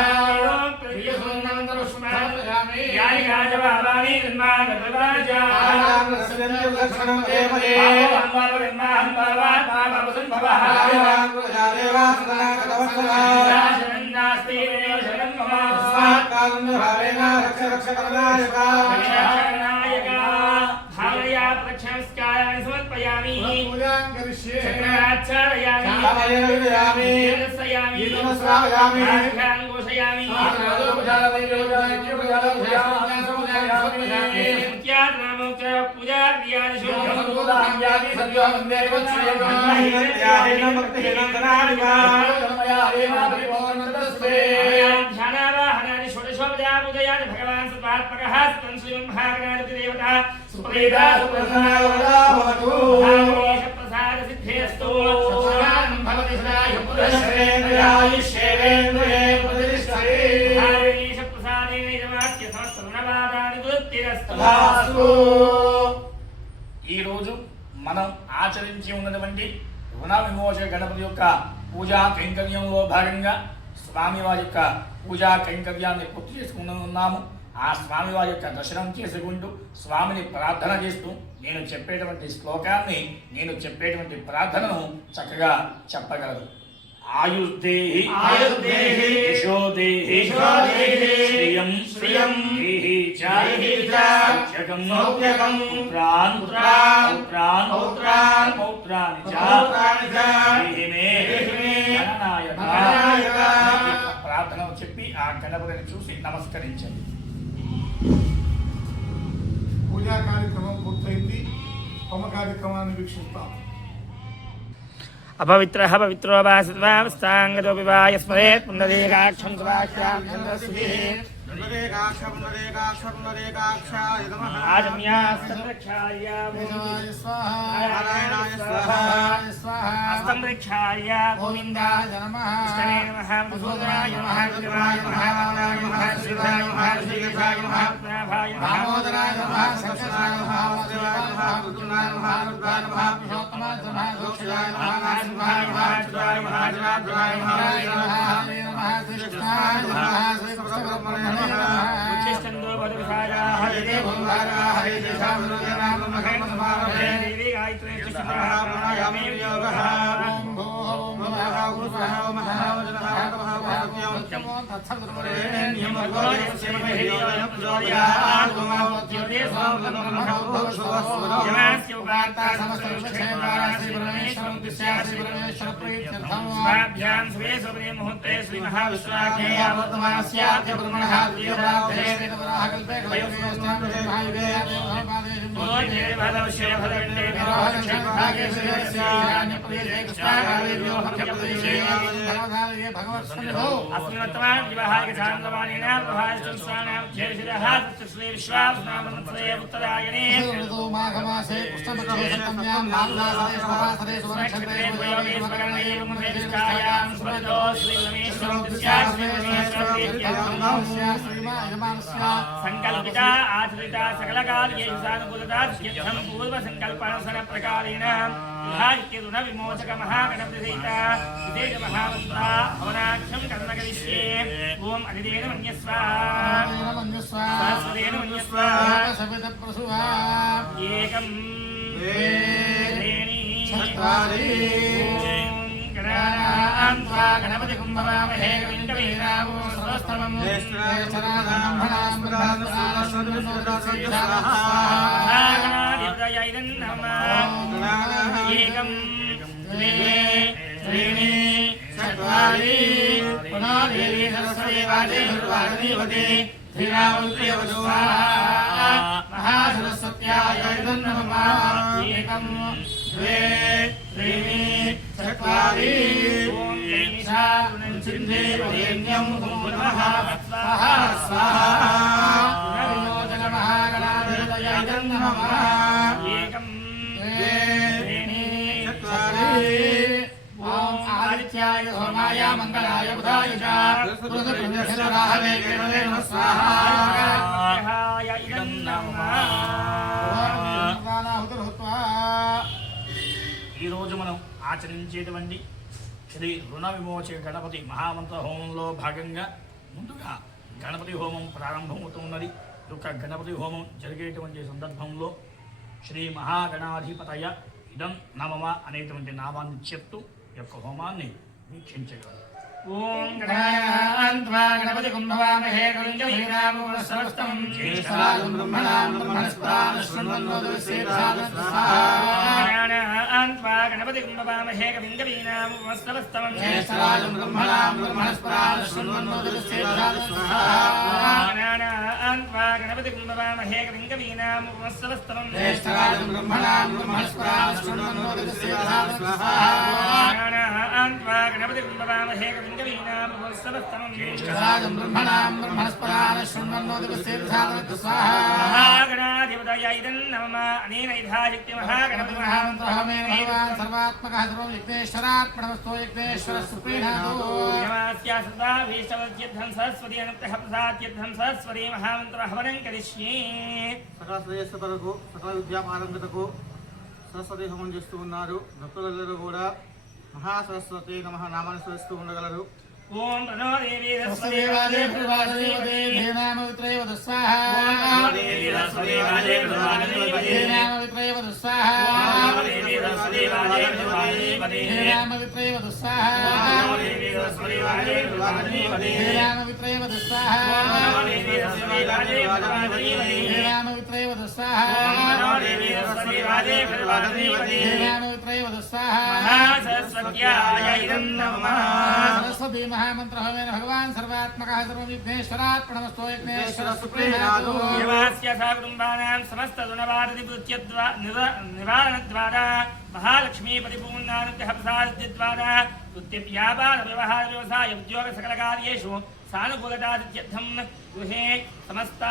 यानि राजवाबानि निर्माणकृतराजा नास्ति शरणं भावया प्रक्षांस्काराणि समर्पयामि चक्राचारयामि यदस्यामि घोषयामि पूजा ध्यानावाहनानि षोडशोपचारपूजयानि भगवान् सर्वात्मकः स्तन् श्रीमन्महागणाधिपतिदेवता सुप्रीता प्रसादसिद्धेस्तु भवति सदाय पुरश्रेन्द्रियायुष्येवेन्द्रिये प्रतिष्ठते प्रसादेन यजमात्य समस्तगुणवादानि సంతృప్తిరస్తు. ఈరోజు మనం ఆచరించి ఉన్నటువంటి రుణ విమోచన గణపతి యొక్క పూజా కైంకర్యంలో భాగంగా స్వామివారి యొక్క పూజా కైంకర్యాన్ని పూర్తి చేసుకున్నాము. ఆ స్వామివారి యొక్క దర్శనం చేసుకుంటూ స్వామిని ప్రార్థన చేస్తూ నేను చెప్పేటువంటి శ్లోకాన్ని, నేను చెప్పేటువంటి ప్రార్థనను చక్కగా చెప్పగలరు. ఆయుర్దేహి ఆయుర్దేహి యశోదేహి యశోదేహి శ్రియం శ్రియం దేహి చ దేహి చ జగం సౌఖ్యకం పుత్రాన్ పుత్రాన్ పౌత్రాన్ పౌత్రాన్ పౌత్రాని చ పౌత్రాని చ దేహి మే దేహి మే గణనాయక గణనాయక. ప్రార్థన చెప్పి ఆ గణపతిని చూసి నమస్కరించండి. పూజా కార్యక్రమం పూర్తయింది. హోమ కార్యక్రమాన్ని వీక్షిస్తాం. అపవిత్రః పవిత్రో వా సత్వావస్థాంగతోపి వా యస్మరేత్ పుండరీకాక్షం స్వాఖ్యాం చంద్రస్మిః ఆజమ్యాస్తరక్షాయ కేశవాయ స్వాహా, నారాయణాయ స్వాహా, స్వాహా. అస్తరక్షాయ గోవిందాయ నమః. కృష్ణాయ నమః మధుసూదనాయ నమః విక్రమాయ నమః వామనాయ నమః శ్రీధరాయ నమః శ్రీకేశాయ నమః పద్మనాభాయ నమః దామోదరాయ నమః, సంకర్షణాయ నమః, వాసుదేవాయ నమః, రుద్రాయ నమః, రుద్రాయ నమః, పురుషోత్తమాయ నమః, దోక్షయాయ నమః, నరసింహాయ నమః, చురాయ నమః, జనార్దనాయ నమః, హరే నమః, హరే నమః, శ్రీకృష్ణాయ నమః, శ్రీకృష్ణపరబ్రహ్మణే నమః. ఉచ్ఛిష్టందో పదవిసాయ హరే దేవోంకార, హరే దేశాభిరుద్రనామ బ్రహ్మ సమారభే. దేవి గాయత్రీ ప్రాణాయామే వినియోగః. ఓం భూః ఓం భువః ఓం స్వః ఓం మహః ఓం జనః ఓం సత్యం సత్యమో తత్సవితుర్వరేణ్యం భర్గో దేవస్య ధీమహి ధియో యో నః ప్రచోదయాత్. ఓం జ్యోతిర్సోం బ్రహ్మణోః యమాస్య వార్తా సమస్త విషక్షేమాయ శ్రీ పరమేశ్వరం దిశ్యా శ్రీ పరమేశ్వర ప్రీత్యర్థం స్వాభ్యాం స్వే స్వప్నే ముహూర్తే శ్రీ మహావిశ్వాఖ్యే వర్తమానస్యాద్య బ్రహ్మణః ద్వితీయరాత్రే శ్రీతవరాహ కల్పే కలయుగేష్టాం మహాయుగే ఓజే భదవశ్య భదగండే భాగే శ్రీయస్య జ్ఞానప్రియే కృష్ణాగారేభ్యో హర్యప్రదేశే భగవదాలయే భగవత్సన్నిధౌ అస్మిన్ వర్తమాన వివాహాయ చాంద్రమానేన ప్రభాస్తంస్వానాం జయశిరః శ్రీ విశ్వాసనామన్త్రే ఉత్తరాయణే ఋతు మాఘమాసే కృష్ణపక్షే సప్తమ్యాం లాభదాసరే శుభవాసరే సువర్ణక్షత్రే శ్రీకాయాం స్మృతో శ్రీ రమేశ్వరం సంకల్పిత ఆచరిత సకల కార్యేషు సానుకూలతా సిద్ధ్యం పూర్వ సంకల్పానుసర ప్రకారేణ విహాయ రుణ విమోచక మహాగణపతి సహిత విదేశ మహామంత్ర హవనాఖ్యం కర్మకరిష్యే. ఓం అదిదేన మన్యస్వ సరస్వతేన మన్యస్వ ఏకం శ్రేణి ఓం గణాన్వా గణపతి కుంభవామహే కవింకవీనామో సర్వస్తమం మహాగణాధిపతయైదం నమః. ఏకం ద్వే త్రీణి చత్వారి పునఃదేవి సరస్వతి వాదే దుర్వాహనీవతి శ్రీరామప్రియవధూ మహాసరస్వత్యాయైదం నమః. ఏకం ద్వే త్రీణి చత్వారి ఓం గణేశాయ చిందే వరేణ్యం నమః. స్వాహా స్వాహా విమోచక మహాగణాధిపతయైదం నమః. ఏకం ద్వే త్రీణి చత్వారి ఓం ఆదిత్యాయ సోమాయ మంగళాయ బుధాయ చ పురుషరాహవే కేవలే నమః. స్వాహా ఇదం నమః. ఈరోజు మనం ఆచరించేటువంటి శ్రీ రుణ విమోచక గణపతి మహామంత్ర హోమంలో భాగంగా ముందుగా గణపతి హోమం ప్రారంభమవుతున్నది. ఈ యొక్క గణపతి హోమం జరిగేటువంటి సందర్భంలో శ్రీ మహాగణాధిపతయ ఇదం నమమ అనేటువంటి నామాన్ని చెప్తూ ఈ యొక్క హోమాన్ని వీక్షించగలరు. ఓం గణాన్వా గణపతి కుంభవామహే కవింకవీనామో సర్వస్తం జ్యేష్ఠరాజం బ్రహ్మణాం బ్రహ్మణస్పదాన గణాన్వా గణపతి కుంభవామహే కవింకవీనామో సర్వస్తం జ్యేష్ఠరాజం బ్రహ్మణాం బ్రహ్మణస్పదాన గణాన్వా గణపతి కుంభవామహే కవింకవీనామో సర్వస్తం జ్యేష్ఠరాజం బ్రహ్మణాం బ్రహ్మణస్పదాన గణపతి కుంభవామహే మహాగణాధిపతయైదం उदयैदन्नमः अनेन इधाशक्ति महागणपति महामन्त्रहमेन भगवान् सर्वात्मकः सर्वं यज्ञेश्वरात्मनमस्तो यज्ञेश्वरः सुप्रीणातो नमस्या सर्वाभीष्टवद्यद्धं सरस्वती अनुग्रह प्रसाद्यद्धं सरस्वती महामन्त्रहवनं करिष्ये సకల శ్రేయస్సులకు సకల విద్యాపారంగతకు సరస్వతి హోమం చేస్తూ ఉన్నారు. భక్తులందరూ కూడా మహాసరస్వతి నమః నామాన్ని స్మరిస్తూ ఉండగలరు. ఓం ప్రణో దేవీ सरस्वती महामन्त्रहमेन भगवान् सर्वात्मकः सर्वविघ्नेश्वरात्मनमस्तो यज्ञेश्वरः सुप्रीणातो देवास्य कुटुम्बानां समस्त गुणवादिभूत्य निवारणद्वारा महालक्ष्मी परिपूर्णानुग्रह प्रसाद्यद्वारा तुत्यव्यापार व्यवहार व्यवसाय उद्योग सकलकार्येषु सानुकूलतादित्यर्थं गृहे समस्ता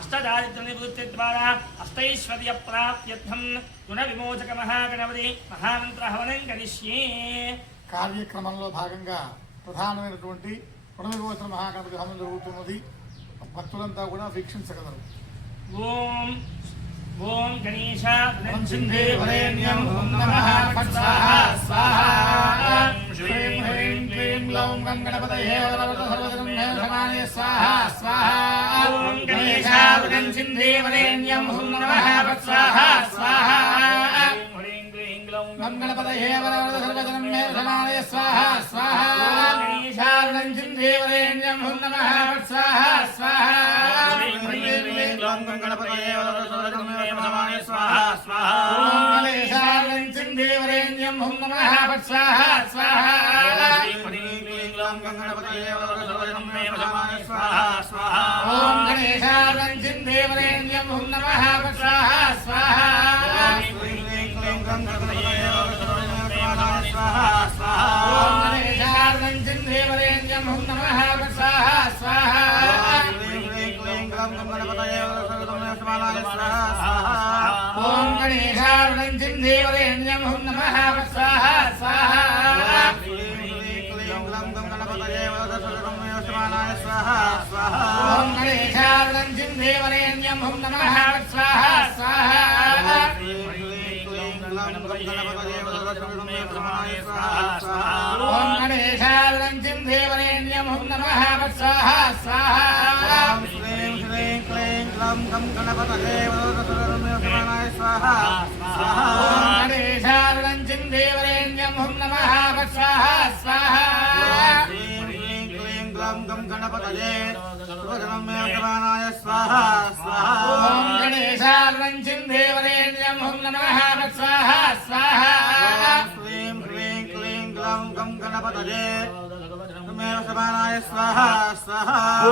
अष्टदारिद्र्यनिवृत्तिद्वारा अष्टैश्वर्यप्राप्त्यर्थं गुणविमोचक महागणपति महामन्त्रहवनं करिष्ये కార్యక్రమంలో భాగంగా ప్రధానమైనటువంటి పునర్విమోచన మహాగణపతి హోమం జరుగుతున్నది. భక్తులంతా కూడా వీక్షించగలరు. ఓం ఓం గణేశాయ వరేణ్యం ఓం నమః స్వాహా స్వాహా శ్రీం హ్రీం క్లీం గ్లౌం గం గణపతయే సమానే స్వాహా స్వాహా ఓం గణేశాయ వరేణ్యం ఓం నమః స్వాహా స్వాహా గం గణపతయే సర్వజనం మే సమానే స్వాహా స్వాహా గణేశాయ వరేణ్యం ఓం నమః స్వాహా స్వాహా గణపతయే సమానే స్వాహా స్వాహా దేవరేణ్యం ఓం నమః స్వాహా స్వాహా ఓం గణేశాయ దేవరేణ్యం ఓం నమః స్వాహా స్వాహా ఓం గణేశాయ దేవరేణ్యం ఓం నమః స్వాహా స్వాహా ఓం గణేశాయ దేవరేణ్యం ఓం నమః స్వాహా స్వాహా ఓం గణేశాయ దేవరేణ్యం ఓం నమః స్వాహా స్వాహా ఓం గణేశాయ దేవరేణ్యం ఓం నమః స్వాహా స్వాహా ఓం గణేశాయ దేవరేణ్యం ఓం నమః స్వాహా స్వాహా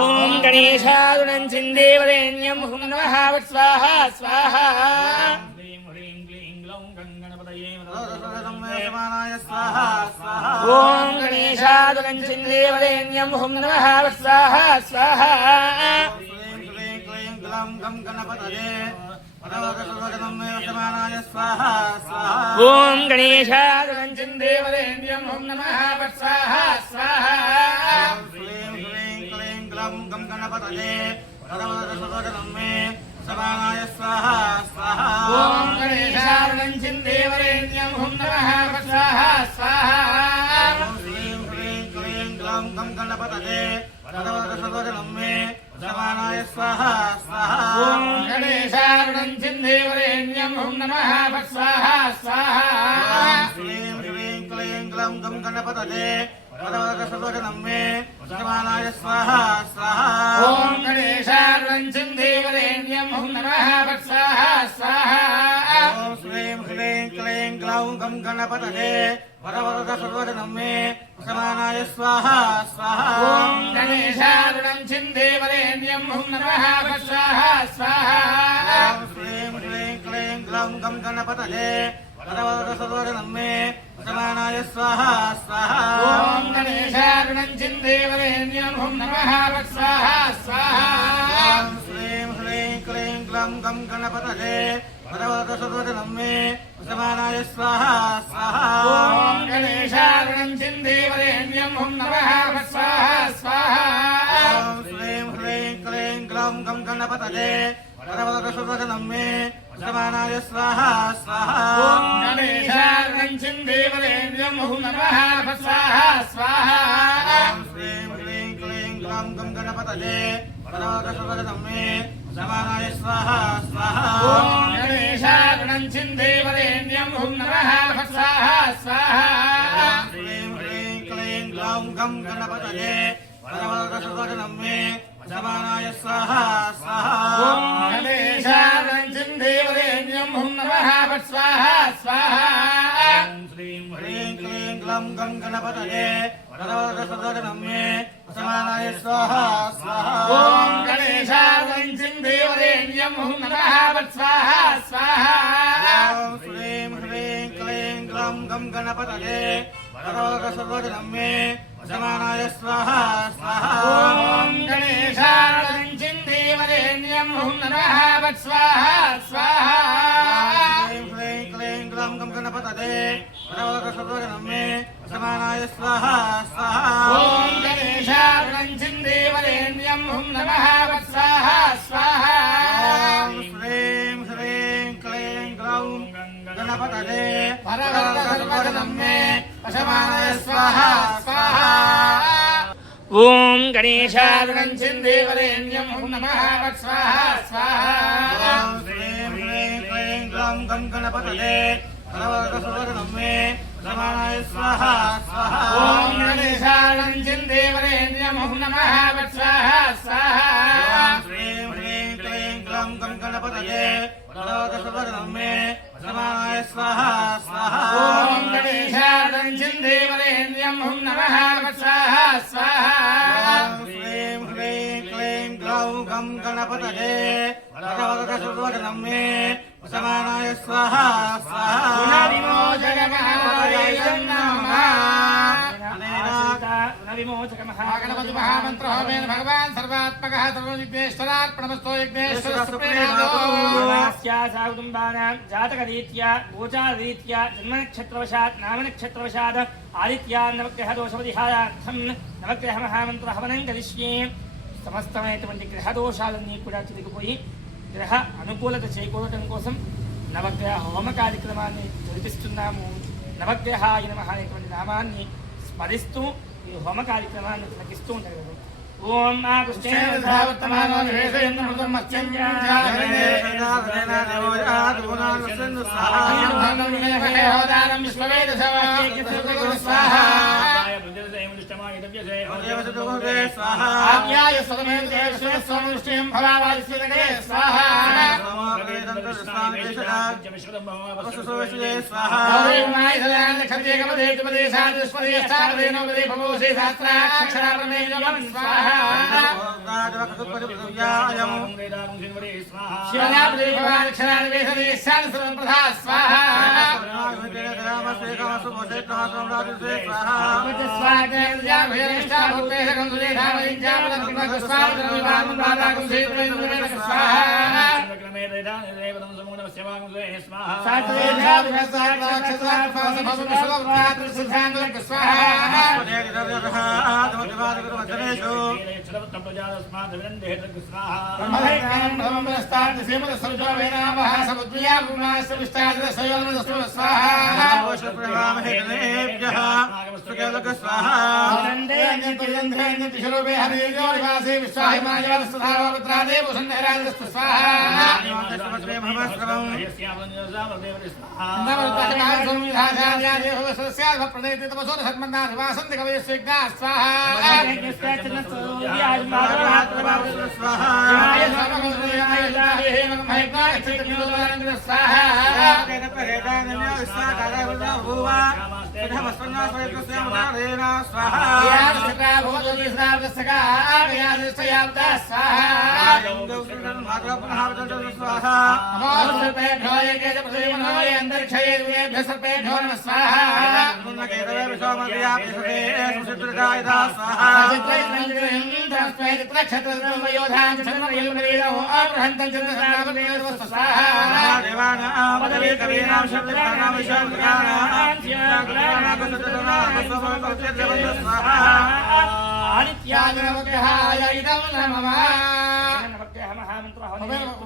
ఓం గణేశాయ దేవరేణ్యం ఓం నమః స్వాహా స్వాహా ఓం గణేశాయ దేవరేణ్యం ఓం నమః స్వాహా స్వాహా ఓం గణేశాయ దేవరేణ్యం ఓం నమః స్వాహా స్వాహా ఓం గణేశాయ దేవరేణ్యం ఓం నమః స్వాహా స్వాహా ఓం గణేశాయ దేవరేణ్యం ఓం నమః స్వాహా స్వాహా ఓం గణేశాయ దేవరేణ్యం ఓం నమః స్వాహా స్వాహా ఓం గణేశాయ దేవరేణ్యం ఓం నమః స్వాహా స్వాహా ఓం గణేశాయ దేవరేణ్యం ఓం నమః స్వాహా స్వాహా ఓం గణేశాయ దేవరేణ్యం ఓం నమః స్వాహా స్వాహా ग्लं गं गणपतये वरवरदशवदनं मे समानाय स्वाहा स्वाहा ॐ गणेशारणं चिन्देवरेण्यं हुं नमः स्वाहा स्वाहा ॐ श्रीं ह्रीं क्लीं ग्लं गं गणपतये वरवरदशवदनं मे समानाय स्वाहा स्वाहा ॐ गणेशारणं चिन्देवरेण्यं हुं नमः स्वाहा स्वाहा ॐ श्रीं ह्रीं क्लीं ग्लं गं गणपतये वरवरदशवदनं मे समानाय स्वाहा स्वाहा ॐ गणेशारणं चिन्देवरेण्यं हुं नमः स्वाहा स्वाहा श्रीं ह्रीं क्लीं ग्लौं गं गणपतये वरवरदशवदनं मे समानाय स्वाहा स्वाहा ॐ गणेशारणं चिन्देवरेण्यं हुं नमः स्वाहा स्वाहा श्रीं ह्रीं क्लीं ग्लौं गं गणपतये वरवरदशवदनं मे समानाय स्वाहा स्वाहा ॐ गणेशारणं चिन्देवरेण्यं हुं नमः स्वाहा स्वाहा ॐ श्रीं ह्रीं क्लीं ग्लौं गं गणपतये वरवरदशवदनं मे समानाय स्वाहा स्वाहा ॐ गणेशारणं चिन्देवरेण्यं हुं नमः स्वाहा स्वाहा श्रीं ह्रीं क्लीं ग्लौं गं गणपतये वरवरदशवदनं मे समानाय स्वाहा स्वाहा ॐ गणेशारणं चिन्देवरेण्यं हुं नमः स्वाहा स्वाहा ॐ श्रीं ह्रीं क्लीं ग्लौं गणपतये वरवरदशवदनं मे समानाय स्वाहा स्वाहा ॐ गणेशारणं गणेशारणं चिन्देवरेण्यं हुं नमः स्वाहा स्वाहा ॐ श्रीं ह्रीं क्लीं ग्लौं गं गणपतये वरवरदशवदनं मे समानाय स्वाहा स्वाहा ॐ गणेशारणं चिन्देवरेण्यं हुं नमः स्वाहा स्वाहा श्रीं ह्रीं क्लीं ग्लौं गं गणपतये वरवरदशवदनं मे समानाय स्वाहा स्वाहा ॐ गणेशारणं चिन्देवरेण्यं हुं नमः स्वाहा स्वाहा श्रीं ह्रीं क्लीं ग्लौं गं गणपतये वरवरदशवदनं मे समानाय स्वाहा स्वाहा गुणविमोचकमहादेवं नमः गणपति महामन्त्र होमेन भगवान् सर्वात्मकः सर्वविघ्नेश्वरार्पणमस्तु विघ्नेश्वर कुटुम्बानां जातकरीत्या गोचाररीत्या जन्मनक्षत्रवशात् नामनक्षत्रवशात् आदित्या नवग्रह दोषपरिहारार्थं नवग्रह महामन्त्र हवनं करिष्ये సమస్తమైనటువంటి గ్రహ దోషాలన్నీ కూడా తిరిగిపోయి గ్రహ అనుకూలత చేకూరటం కోసం నవగ్రహ హోమ కార్యక్రమాన్ని జరిపిస్తున్నాము. నవగ్రహాయ నమః అనేటువంటి నామాన్ని స్మరిస్తూ ఈ హోమ కార్యక్రమాన్ని తిలకిస్తూ ఉంటారు. ఓం ఆ ఆజ్ఞాయ సదమేంద్రేశ్వరం భవావాదిశ్వరే స్వాహా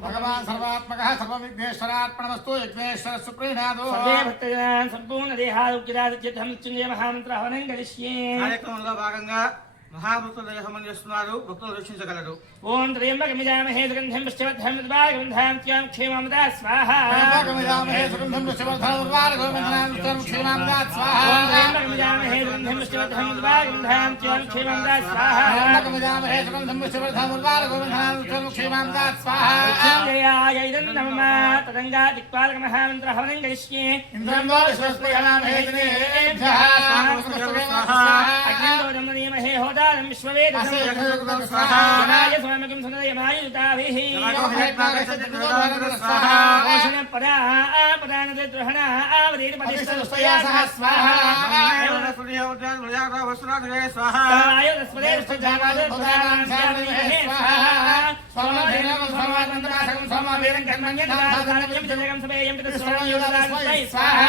भगवान सर्वात्मकः सर्वविघ्नेश्वरार्पणमस्तु यज्ञेश्वर सुप्रीणादो संपूर्ण देहारोग्यदादित्यं मृत्युंजय महामंत्र हवनं करिष्ये కార్యక్రమంలో భాగంగా మహాభక్తుల దేహం చేస్తున్నారు భక్తులు రక్షించగలరు ఓం త్రయంబకమిజామహే సుగంధం పుష్టివర్ధనం ఉద్వాగంధాం త్యాం క్షేమమదా స్వాహా త్రయంబకమిజామహే సుగంధం పుష్టివర్ధనం ఉద్వాగంధాం క్షేమమదా స్వాహా ఓం త్రయంబకమిజామహే సుగంధం పుష్టివర్ధనం ఉద్వాగంధాం త్యాం క్షేమమదా స్వాహా త్రయంబకమిజామహే సుగంధం పుష్టివర్ధనం ఉద్వాగంధాం క్షేమమదా స్వాహా మృత్యుంజయాయ ఇదం నమః తదంగా దిక్పాలక మహామంత్ర హవనం కరిష్యే ఇంద్రందో విశ్వస్పయామహే దినేభ్యః స్వాహా అగ్నిదోదం నియమహే హోదారం విశ్వవేదసం జనాయ స్వామికం సునదయమాయ యుతాభిః ఓషణ పదా పదానదే ద్రహణ ఆవదేన పదిష్టస్వయా సహ స్వాహా ఆయ తస్మదే సుజామాద పురాణం శానమహే స్వాహా స్వామదేవం స్వామానందనాథం స్వామవేదం కర్మణ్యదానం జగం సమేయం పితస్వరం యుదాస్మై స్వాహా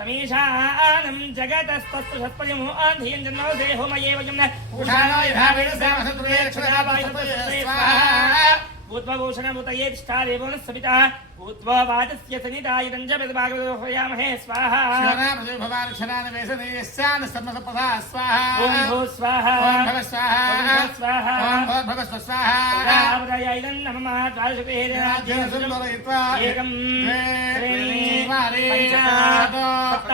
తమేషానం జగతస్తస్తు సత్పయము ఆంధియం జన్మో దేహోమయేవ జమ్న ఉషానో యథావేద సేవసత్రే రక్షణాపాయ స్వాహా భూత్వభూషణభూతయే తిష్టాదేవో సవితా భూత్వా వాచస్య సనితాయ దంజపదభాగవయామహే స్వాహా ఓం భూ స్వాహా ఓం స్వాహా రామరాయైదం నమః ఏకం త్రీణి పంచ సప్త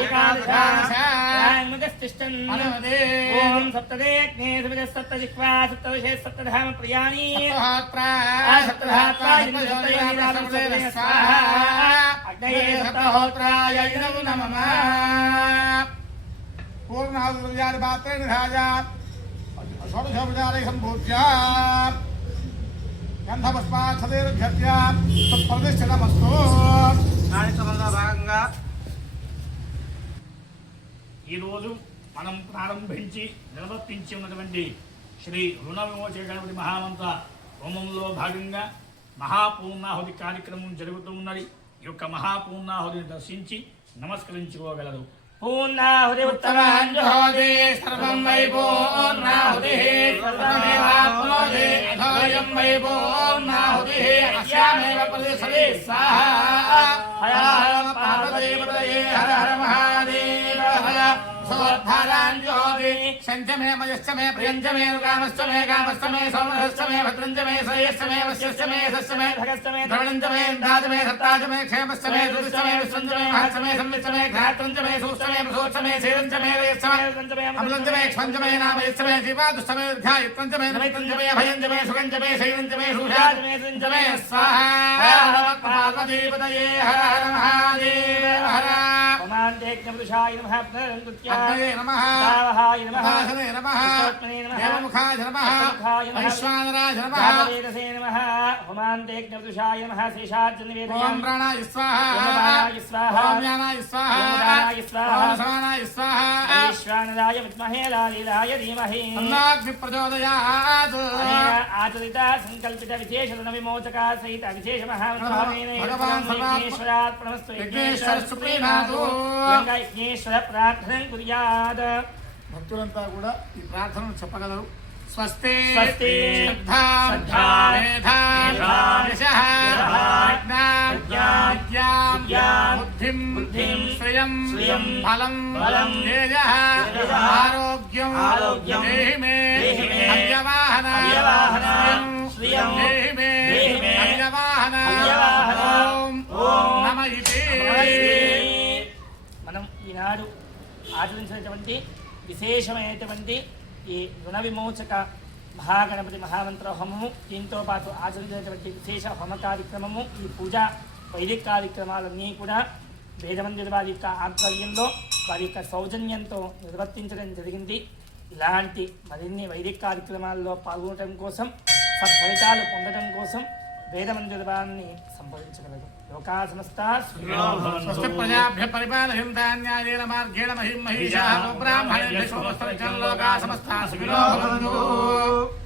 ఏకాదశాన్ముఖస్తిష్టన్ ఓం సప్తదే అగ్నే సవిత సప్తజిహ్వా సప్తవిషే సప్తధామ ప్రియాణి సప్తధాత్వా అగ్నయే సప్తహోత్రాయ నమః పూర్ణాదుర్యాపాత్రేణ రాజా షోడశోపచారై సంభూత్య గంధపుష్పాక్షతేరుధ్యత్య ప్రతిష్ఠితమస్తు కార్యక్రమంలో భాగంగా ఈరోజు మనం ప్రారంభించి నిర్వర్తించి ఉన్నటువంటి శ్రీ రుణ విమోచన గణపతి మహామంత్ర హోమంలో భాగంగా మహాపూర్ణాహుతి కార్యక్రమం జరుగుతూ ఉన్నది. ఈ యొక్క మహాపూర్ణాహుతిని దర్శించి నమస్కరించుకోగలరు. పూర్ణాహుతి ఉత్తమాంజోతి సర్వం వై పూర్ణాహుతి సర్వమేవాప్నోతి అథోయం వై పూర్ణాహుతి అస్యామేవ ప్రతిసరి స్వాహా హర హర పార్వతీపతయే హర హర మహాదేవ హర సోద్ధారాంజోతి శంచమే మయశ్చమే ప్రియంచమే కామశ్చమే కామశ్చమే సోమహశ్చమే భద్రంచమే శ్రేయశ్చమే వశ్యశ్చమే సశ్చమే భగశ్చమే ద్రవణంచమే దాతమే సత్తాచమే క్షేమశ్చమే దురిశ్చమే విశ్వంచమే మహశ్చమే సంవిశ్చమే ఘాత్రంచమే సూక్ష్మమే ప్రసూక్ష్మమే శీలంచమే రేయశ్చమే అమలంచమే క్షంచమే నామయశ్చమే జీవాదుష్టమే దీర్ఘాయుత్రంచమే నమైత్రంచమే అభయంచమే సుఖంచమే శైలంచమే శూషాచమే సంచమే స్వాహా పార్వతీపతయే హర హర మహాదేవ హర ఓమాంతేజ్ఞపురుషాయ నమః ప్రణంతుత్యాయ నమః దావహాయ నమః మహాసనే నమః విష్ణుత్మనే నమః దేవముఖాయ నమః వైశ్వానరాయ నమః జాతవేదసే నమః హోమాంతేజ్ఞపురుషాయ నమః శేషార్జునవేదయామి ఓం ప్రాణాయ స్వాహా ఓంకారాయ స్వాహా ఓం జ్ఞానాయ స్వాహా ఓంకారాయ స్వాహా ఓం సమానాయ స్వాహా వైశ్వానరాయ విద్మహే లాలీలాయ ధీమహి అన్నాగ్ని ప్రచోదయాత్ ఆచరిత సంకల్పిత విశేష రుణ విమోచక సహిత విశేష భగవాన్ మహామంత్రమస్తు యజ్ఞేశ్వర సుప్రీనాథు యజ్ఞేశ్వర ప్రార్థన కుర్యాత్ భక్తులంతా కూడా ఈ ప్రార్థనను చెప్పగలరు. స్వస్తి స్వస్తి శ్రద్ధా శ్రద్ధా మేధా మేధా యశః విజ్ఞానం విజ్ఞానం విజ్ఞానం బుద్ధిం బుద్ధిం శ్రియం శ్రియం బలం బలం తేజః తేజః ఆరోగ్యం ఆరోగ్యం దేహి మే దేహి మే అవ్యవాహన అవ్యవాహన శ్రియం దేహి మే దేహి మే అవ్యవాహన అవ్యవాహన ఓం నమ ఇతి మనం ఈనాడు ఆచరించినటువంటి విశేషమైనటువంటి ఈ రుణ విమోచక మహాగణపతి మహామంత్ర హోమము, దీంతో పాటు ఆచరించినటువంటి విశేష హోమ కార్యక్రమము, ఈ పూజ వైదిక కార్యక్రమాలన్నీ కూడా వేదమందిర వారి యొక్క ఆధ్వర్యంలో వారి యొక్క సౌజన్యంతో నిర్వర్తించడం జరిగింది. ఇలాంటి మరిన్ని వైదిక కార్యక్రమాల్లో పాల్గొనడం కోసం సత్ఫలితాలు పొందడం కోసం వేదమందిరాన్ని సంప్రదించగలరు. లోకా సమస్తా స్వస్తి ప్రజాభ్య పరిపాలయంతాన్యాయేన మార్గేణ మహిం మహిషాః బ్రాహ్మణేభ్యः శుభమస్తు లోకా సమస్తా సుఖినో భవంతు.